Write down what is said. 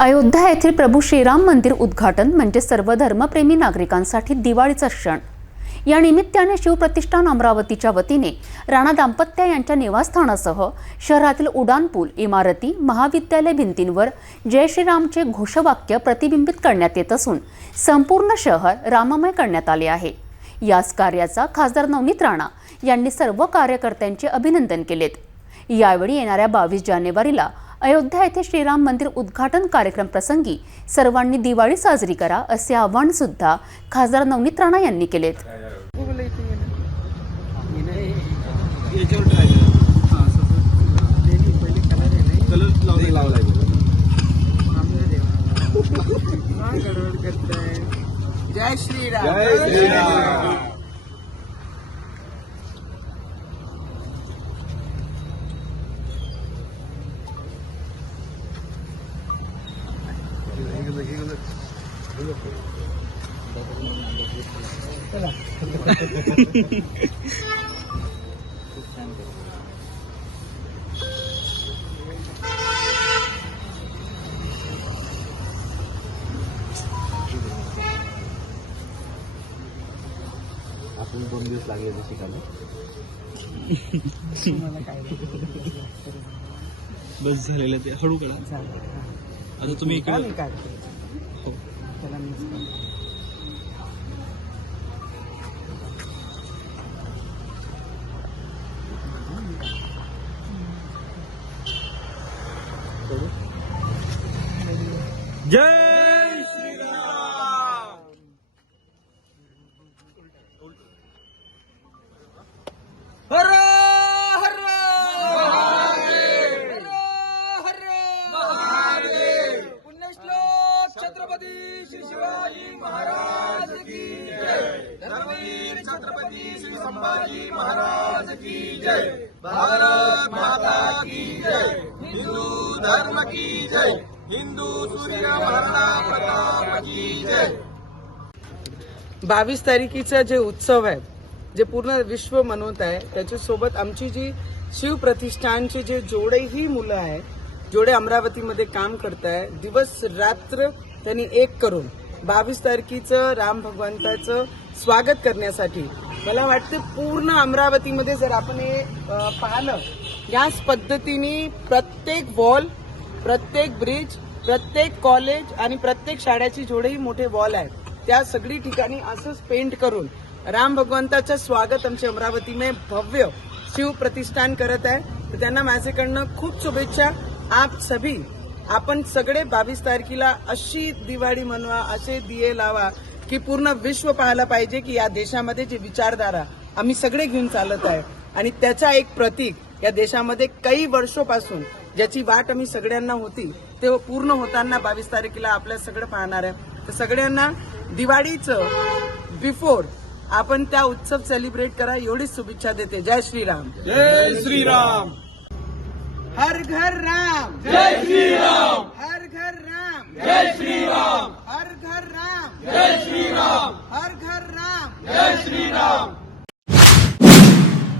अयोध्या येथील प्रभू श्रीराम मंदिर उद्घाटन म्हणजे सर्व धर्मप्रेमी नागरिकांसाठी दिवाळीचा क्षण. या निमित्ताने शिवप्रतिष्ठान अमरावतीच्या वतीने राणा दाम्पत्य यांच्या निवासस्थानासह शहरातील उड्डाणपूल इमारती महाविद्यालय भिंतींवर जय श्रीरामचे घोषवाक्य प्रतिबिंबित करण्यात येत असून संपूर्ण शहर राममय करण्यात आले आहे. याच कार्याचा खासदार नवनीत राणा यांनी सर्व कार्यकर्त्यांचे अभिनंदन केलेत. यावेळी येणाऱ्या बावीस जानेवारीला अयोध्या येथे श्रीराम मंदिर उद्घाटन कार्यक्रम प्रसंगी सर्वांनी दिवाळी साजरी करा असे आवाहन सुद्धा खासदार नवनीत राणा यांनी केलेत. जय श्रीराम. आपण दोन दिवस लागले शिकायला. बस झालेलं ते हळू करा. आता तुम्ही इकडे मी काढते त्याला मिस कर. जय श्रीराम हर हर हर हर पुण्यश्लोक छत्रपती श्री शिवाजी महाराज की जय धर्मवीर छत्रपती श्री संभाजी महाराज की जय। भारत माता की जय। हिंदू धर्म की जय। हिंदू सूर्य महाराणा प्रताप की जय। बावीस तारखेचा जे उत्सव आहे जे पूर्ण विश्व मनवत आहे त्याच्यासोबत आमची जी शिव प्रतिष्ठानचे जे ही मुलं आहे जोडे अमरावतीमध्ये काम करत आहे दिवस रात्र त्यांनी एक करून बावीस तारखेचं राम भगवंताचं स्वागत करण्यासाठी मला वाटतं पूर्ण अमरावतीमध्ये जर आपण हे पाहिलं याच पद्धतीने प्रत्येक वॉल प्रत्येक ब्रिज प्रत्येक कॉलेज आणि प्रत्येक शाळेची जेवढेही मोठे वॉल आहेत. त्या सगळी ठिकाणी असंच पेंट करून राम भगवंताचं स्वागत आमच्या अमरावतीमध्ये भव्य शिव प्रतिष्ठान करत आहे. तर त्यांना माझ्याकडनं खूप शुभेच्छा. आप सभी आपण सगळे बावीस तारखेला अशी दिवाळी मनवा असे दिये लावा. की पूर्ण विश्व पाहायला पाहिजे की या देशामध्ये जी विचारधारा आम्ही सगळे घेऊन चालत आहे. आणि त्याचा एक प्रतीक या देशामध्ये काही वर्षोपासून ज्याची वाट आम्ही सगळ्यांना होती ते पूर्ण होताना बावीस तारखेला आपल्या सगळं पाहणार आहे. तर सगळ्यांना दिवाळीचं बिफोर आपण त्या उत्सव सेलिब्रेट करा एवढीच शुभेच्छा देते. जय श्रीराम. जय श्रीराम. हर घर राम. जय श्रीराम. हर घर राम. जय श्रीराम.